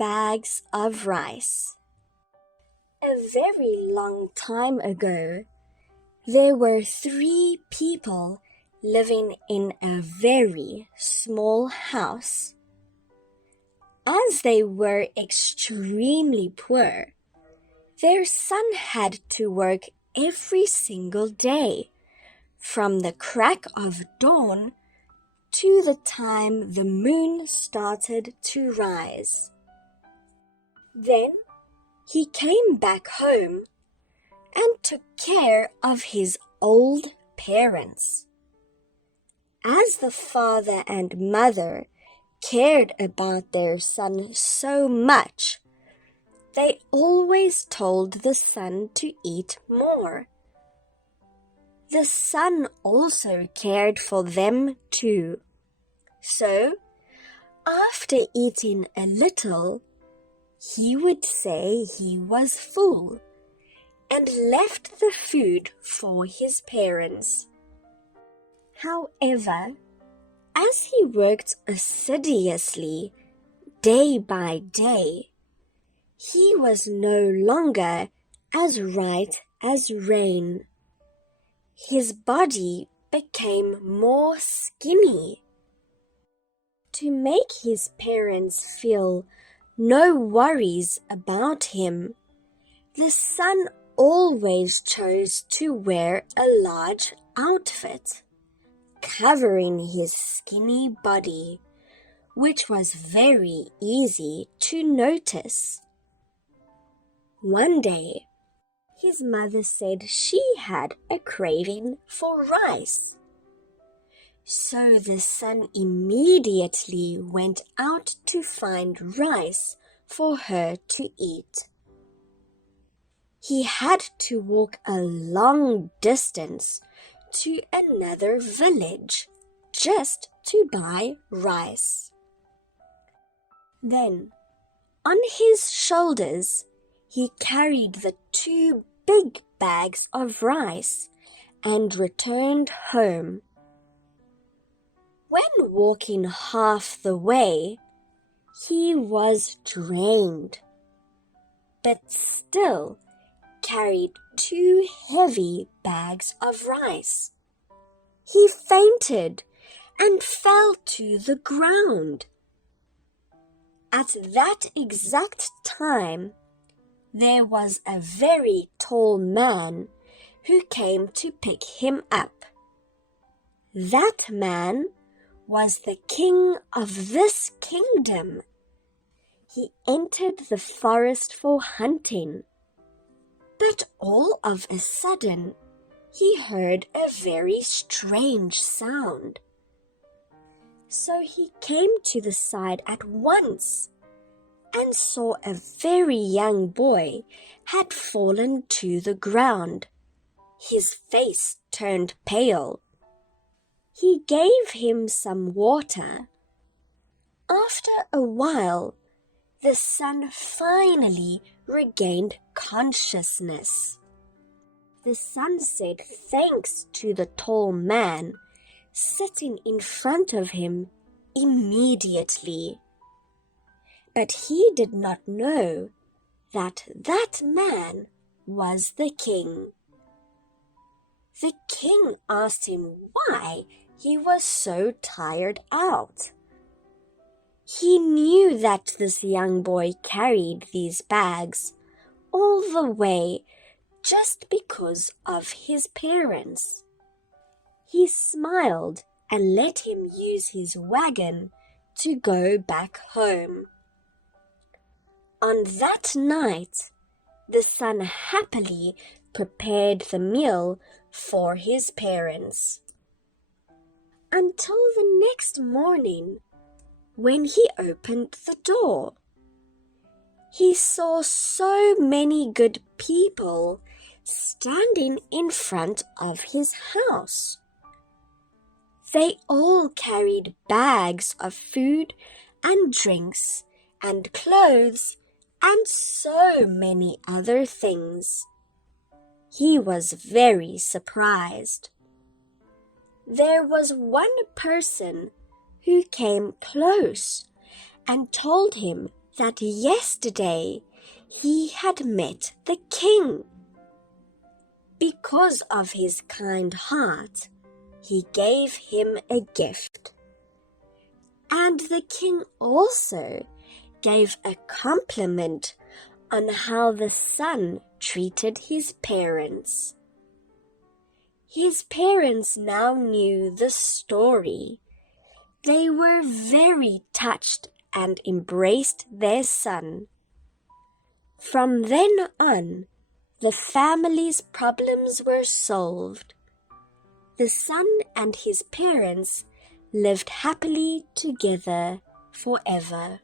bags of rice. A very long time ago, there were 3 people living in a very small house. As they were extremely poor, their son had to work every single day, from the crack of dawn to the time the moon started to rise. Then he came back home and took care of his old parents. As the father and mother cared about their son so much, they always told the son to eat more. The son also cared for them too. So, after eating a little, he would say he was full and left the food for his parents. However, as he worked assiduously day by day, he was no longer as white as rain. His body became more skinny. To make his parents feel no worries about him, the son always chose to wear a large outfit, covering his skinny body, which was very easy to notice. One day, his mother said she had a craving for rice. So the son immediately went out to find rice for her to eat. He had to walk a long distance to another village just to buy rice. Then, on his shoulders, he carried the 2 big bags of rice and returned home. When walking half the way, he was drained, but still carried 2 heavy bags of rice. He fainted and fell to the ground. At that exact time, there was a very tall man who came to pick him up. That man was the king of this kingdom. He entered the forest for hunting. But all of a sudden, he heard a very strange sound. So he came to the side at once and saw a very young boy had fallen to the ground. His face turned pale. He gave him some water. After a while, the son finally regained consciousness. The son said thanks to the tall man sitting in front of him immediately. But he did not know that that man was the king. The king asked him why he was so tired out. He knew that this young boy carried these bags all the way just because of his parents. He smiled and let him use his wagon to go back home. On that night, the son happily prepared the meal for his parents. Until the next morning, when he opened the door, he saw so many good people standing in front of his house. They all carried bags of food and drinks and clothes and so many other things. He was very surprised. There was one person who came close and told him that yesterday he had met the king. Because of his kind heart, he gave him a gift. And the king also gave a compliment on how the son treated his parents. His parents now knew the story. They were very touched and embraced their son. From then on, the family's problems were solved. The son and his parents lived happily together forever.